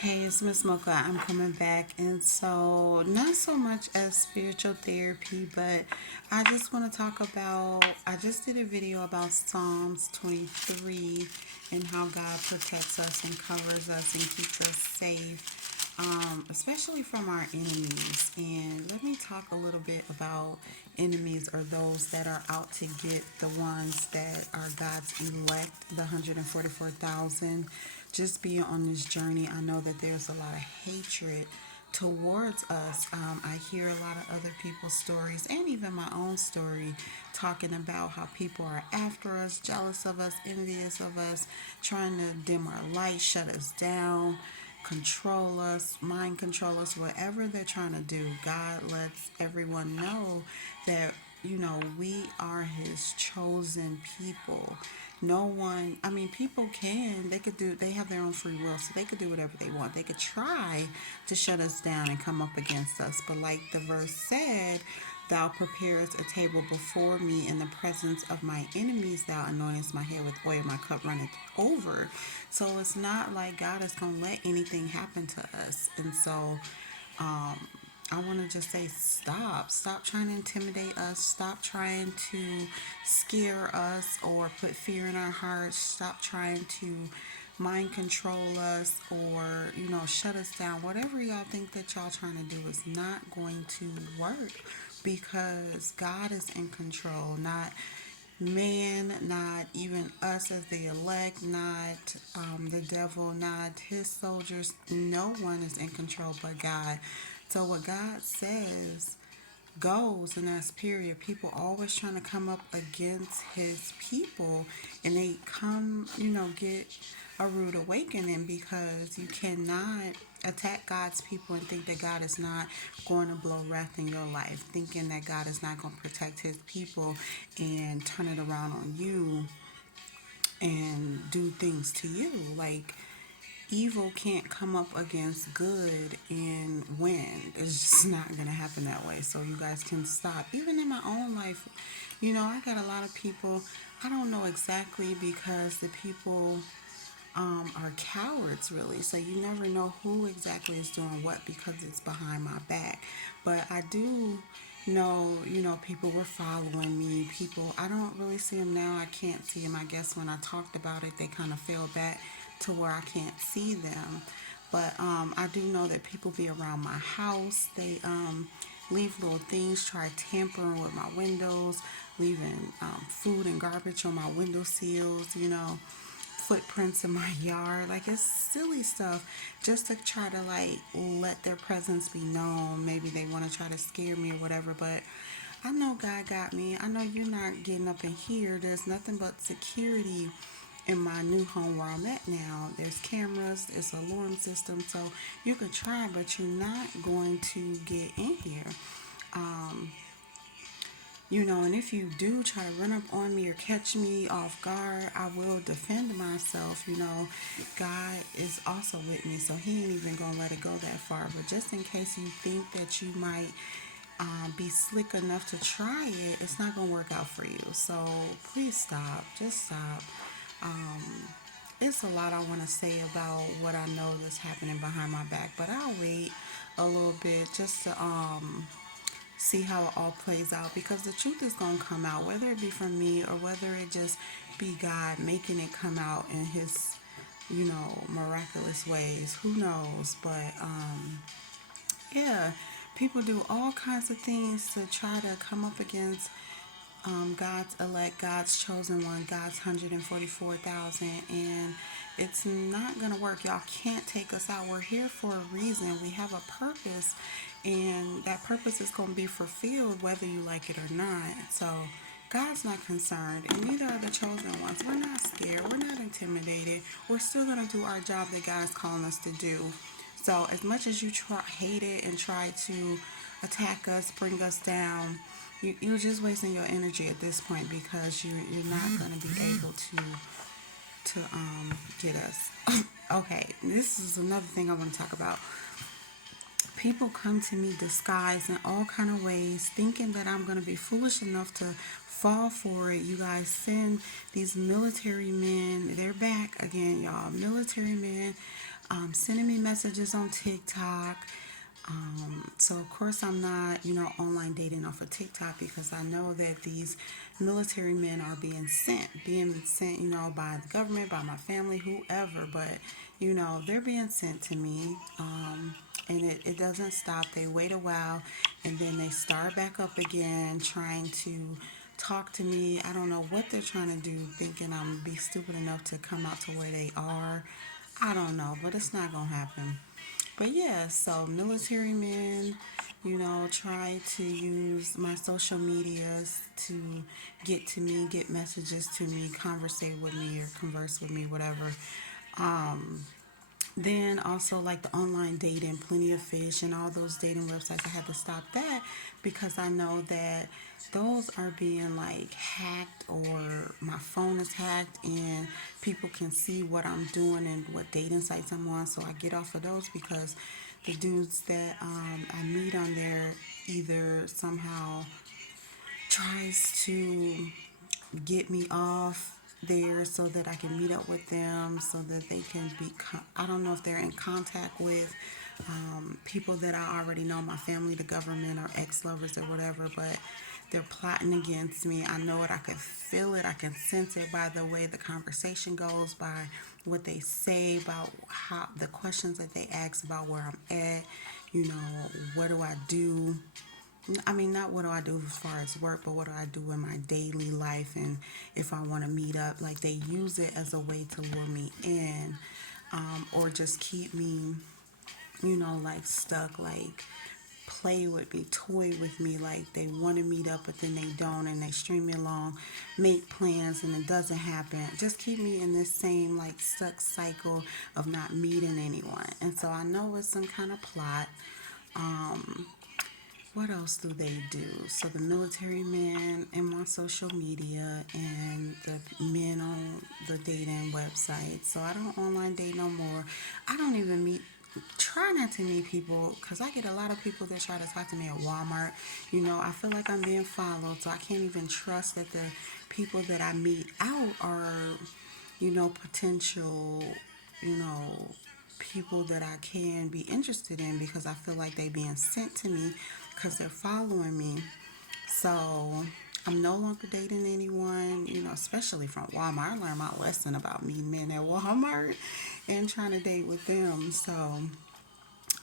Hey, it's Miss Mocha. I'm coming back, and so not so much as spiritual therapy, but I just want to talk about. I just did a video about Psalms 23 and how God protects us and covers us and keeps us safe, especially from our enemies. And let me talk a little bit about enemies, or those that are out to get the ones that are God's elect, the 144,000. Just being on this journey, I know that there's a lot of hatred towards us. I hear a lot of other people's stories and even my own story talking about how people are after us, jealous of us, envious of us, trying to dim our light, shut us down, control us, mind control us, whatever they're trying to do. God lets everyone know that, we are His chosen people. No one, I mean, people they have their own free will, so they could do whatever they want. They could try to shut us down and come up against us. But like the verse said, Thou preparest a table before me in the presence of my enemies. Thou anointest my head with oil, my cup runneth over. So it's not like God is going to let anything happen to us. And so I want to just say stop. Stop trying to intimidate us. Stop trying to scare us or put fear in our hearts. Stop trying to mind control us or, shut us down. Whatever y'all think that y'all trying to do is not going to work because God is in control, not man, not even us as the elect, not the devil, not his soldiers. No one is in control but God. So what God says goes, and that's period. People always trying to come up against His people, and they come, get a rude awakening because you cannot attack God's people and think that God is not going to blow wrath in your life, thinking that God is not going to protect His people and turn it around on you and do things to you. Like, evil can't come up against good and win. It's just not going to happen that way. So you guys can stop. Even in my own life, I got a lot of people. I don't know exactly because the people are cowards, really. So you never know who exactly is doing what because it's behind my back. But I do know, people were following me. People, I don't really see them now. I can't see them. I guess when I talked about it, they kind of fell back to where I can't see them. But I do know that people be around my house. They leave little things, try tampering with my windows, leaving food and garbage on my window sills, footprints in my yard. Like, it's silly stuff just to try to like let their presence be known. Maybe they want to try to scare me or whatever, but I know God got me. I know you're not getting up in here. There's nothing but security in my new home where I'm at now. There's cameras, it's an alarm system, so you can try, but you're not going to get in here. Um, and if you do try to run up on me or catch me off guard, I will defend myself. God is also with me, so He ain't even gonna let it go that far. But just in case you think that you might be slick enough to try it, it's not gonna work out for you. So please stop. Just stop. Um, it's a lot I want to say about what I know that's happening behind my back, but I'll wait a little bit just to see how it all plays out because the truth is going to come out, whether it be from me or whether it just be God making it come out in His, miraculous ways. Who knows? But yeah, people do all kinds of things to try to come up against God's elect, God's chosen one, God's 144,000, and it's not going to work. Y'all can't take us out. We're here for a reason. We have a purpose, and that purpose is going to be fulfilled whether you like it or not. So God's not concerned, and neither are the chosen ones. We're not scared. We're not intimidated. We're still going to do our job that God is calling us to do. So as much as you hate it and try to attack us, bring us down, you're just wasting your energy at this point because you're not going to be able to get us. Okay, this is another thing I want to talk about. People come to me disguised in all kind of ways, thinking that I'm going to be foolish enough to fall for it. You guys send these military men. They're back again, y'all. Military men sending me messages on TikTok. So of course I'm not, online dating off of TikTok because I know that these military men are being sent, by the government, by my family, whoever. But they're being sent to me, and it doesn't stop. They wait a while, and then they start back up again, trying to talk to me. I don't know what they're trying to do, thinking I'm be stupid enough to come out to where they are. I don't know, but it's not gonna happen. But yeah, so military men, try to use my social medias to get to me, get messages to me, conversate with me or converse with me, whatever. Then also like the online dating, Plenty of Fish, and all those dating websites, I had to stop that because I know that those are being like hacked, or my phone is hacked and people can see what I'm doing and what dating sites I'm on. So I get off of those because the dudes that I meet on there either somehow tries to get me off there so that I can meet up with them, so that they can be, I don't know if they're in contact with people that I already know, my family, the government, or ex-lovers or whatever, but they're plotting against me. I know it. I can feel it. I can sense it by the way the conversation goes, by what they say, about how the questions that they ask about where I'm at, what do I do? I mean, not what do I do as far as work, but what do I do in my daily life, and if I want to meet up. Like, they use it as a way to lure me in, or just keep me, like stuck, like play with me, toy with me, like they want to meet up, but then they don't, and they string me along, make plans, and it doesn't happen. Just keep me in this same, like, stuck cycle of not meeting anyone. And so I know it's some kind of plot. What else do they do? So the military men in my social media, and the men on the dating website. So I don't online date no more. I don't even try not to meet people, because I get a lot of people that try to talk to me at Walmart. I feel like I'm being followed, so I can't even trust that the people that I meet out are, potential, you know, people that I can be interested in, because I feel like they being sent to me because they're following me. So I'm no longer dating anyone, especially from Walmart. I learned my lesson about meeting men at Walmart and trying to date with them. So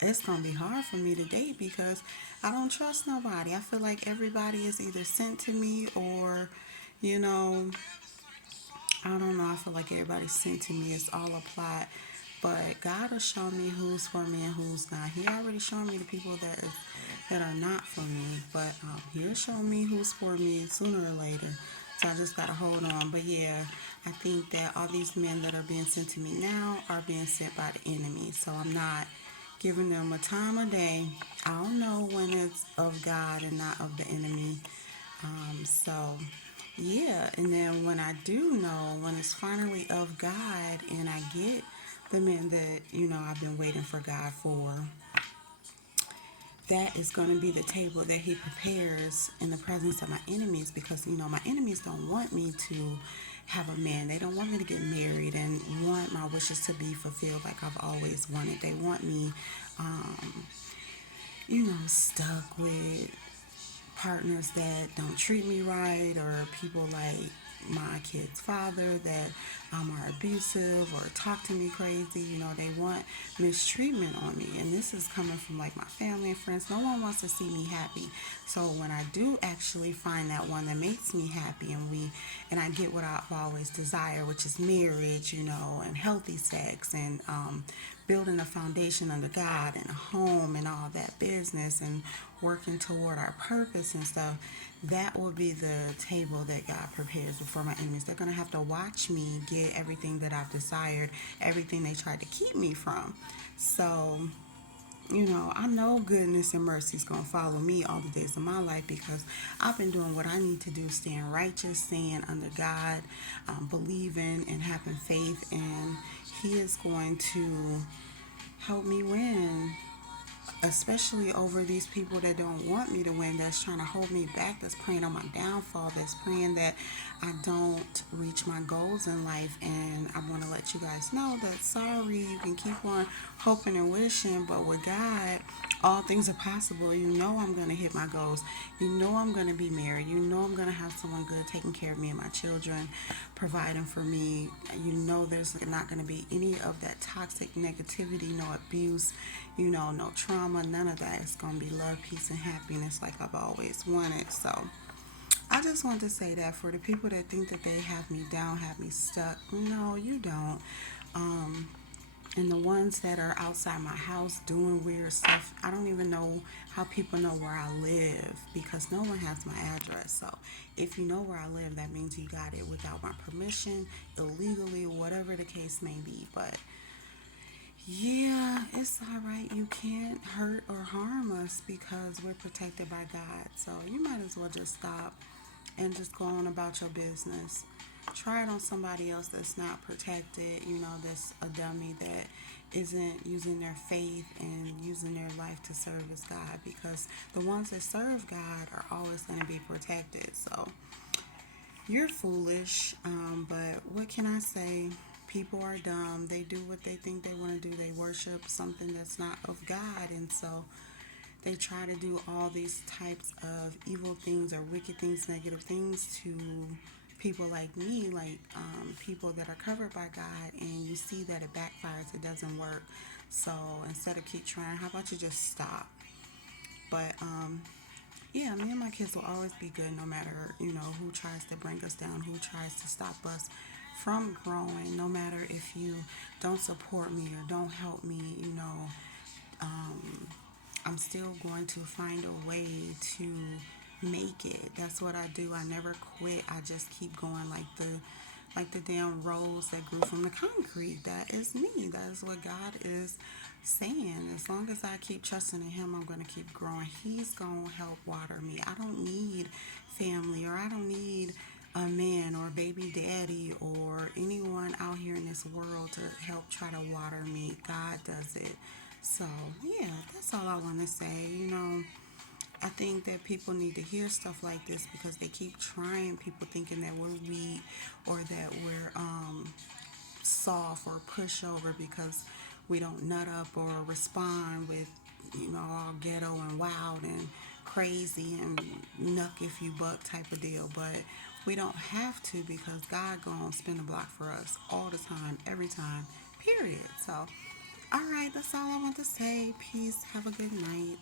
it's going to be hard for me to date because I don't trust nobody. I feel like everybody is either sent to me, or, you know, I don't know. I feel like everybody's sent to me. It's all a plot. But God will show me who's for me and who's not. He already showed me the people that are not for me. But He'll show me who's for me sooner or later. So I just gotta hold on. But yeah, I think that all these men that are being sent to me now are being sent by the enemy. So I'm not giving them a time of day. I'll know when it's of God and not of the enemy. So yeah, and then when I do know, when it's finally of God and I get the men that, I've been waiting for God for, that is going to be the table that He prepares in the presence of my enemies, because, my enemies don't want me to have a man. They don't want me to get married and want my wishes to be fulfilled like I've always wanted. They want me, stuck with partners that don't treat me right, or people like my kid's father that are abusive or talk to me crazy. They want mistreatment on me, and this is coming from like my family and friends. No one wants to see me happy. So when I do actually find that one that makes me happy, and I get what I've always desired, which is marriage, and healthy sex, and building a foundation under God and a home and all that business, and working toward our purpose and stuff, that will be the table that God prepares before my enemies. They're going to have to watch me get everything that I've desired, everything they tried to keep me from. So, I know goodness and mercy is going to follow me all the days of my life, because I've been doing what I need to do, staying righteous, staying under God, believing and having faith, and He is going to help me win a especially over these people that don't want me to win, that's trying to hold me back, that's preying on my downfall, that's praying that I don't reach my goals in life. And I want to let you guys know that sorry, you can keep on hoping and wishing, but with God, all things are possible. You know I'm going to hit my goals. You know I'm going to be married. You know I'm going to have someone good taking care of me and my children, providing for me. You know there's not going to be any of that toxic negativity, no abuse, no trauma, none of that. It's going to be love, peace, and happiness like I've always wanted. So I just want to say that for the people that think that they have me down, have me stuck, no, you don't. Um, and the ones that are outside my house doing weird stuff, I don't even know how people know where I live because no one has my address. So if you know where I live, that means you got it without my permission, illegally, whatever the case may be. But yeah, it's all right. You can't hurt or harm us because we're protected by God. So you might as well just stop and just go on about your business. Try it on somebody else that's not protected, that's a dummy that isn't using their faith and using their life to service God, because the ones that serve God are always going to be protected. So you're foolish, but what can I say? People are dumb. They do what they think they want to do. They worship something that's not of God, and so they try to do all these types of evil things or wicked things, negative things to people like me, like people that are covered by God, and you see that it backfires, it doesn't work. So instead of keep trying, how about you just stop? But yeah, me and my kids will always be good no matter, who tries to bring us down, who tries to stop us from growing, no matter if you don't support me or don't help me, I'm still going to find a way to make it. That's what I do. I never quit. I just keep going like the damn rose that grew from the concrete. That is me. That is what God is saying. As long as I keep trusting in Him, I'm going to keep growing. He's going to help water me. I don't need family, or I don't need a man or baby daddy or anyone out here in this world to help try to water me. God does it. So, yeah, that's all I want to say. I think that people need to hear stuff like this because they keep trying. People thinking that we're weak or that we're soft or pushover because we don't nut up or respond with, all ghetto and wild and crazy and nuck if you buck type of deal. But we don't have to because God gonna spin the block for us all the time, every time, period. So, all right, that's all I want to say. Peace. Have a good night.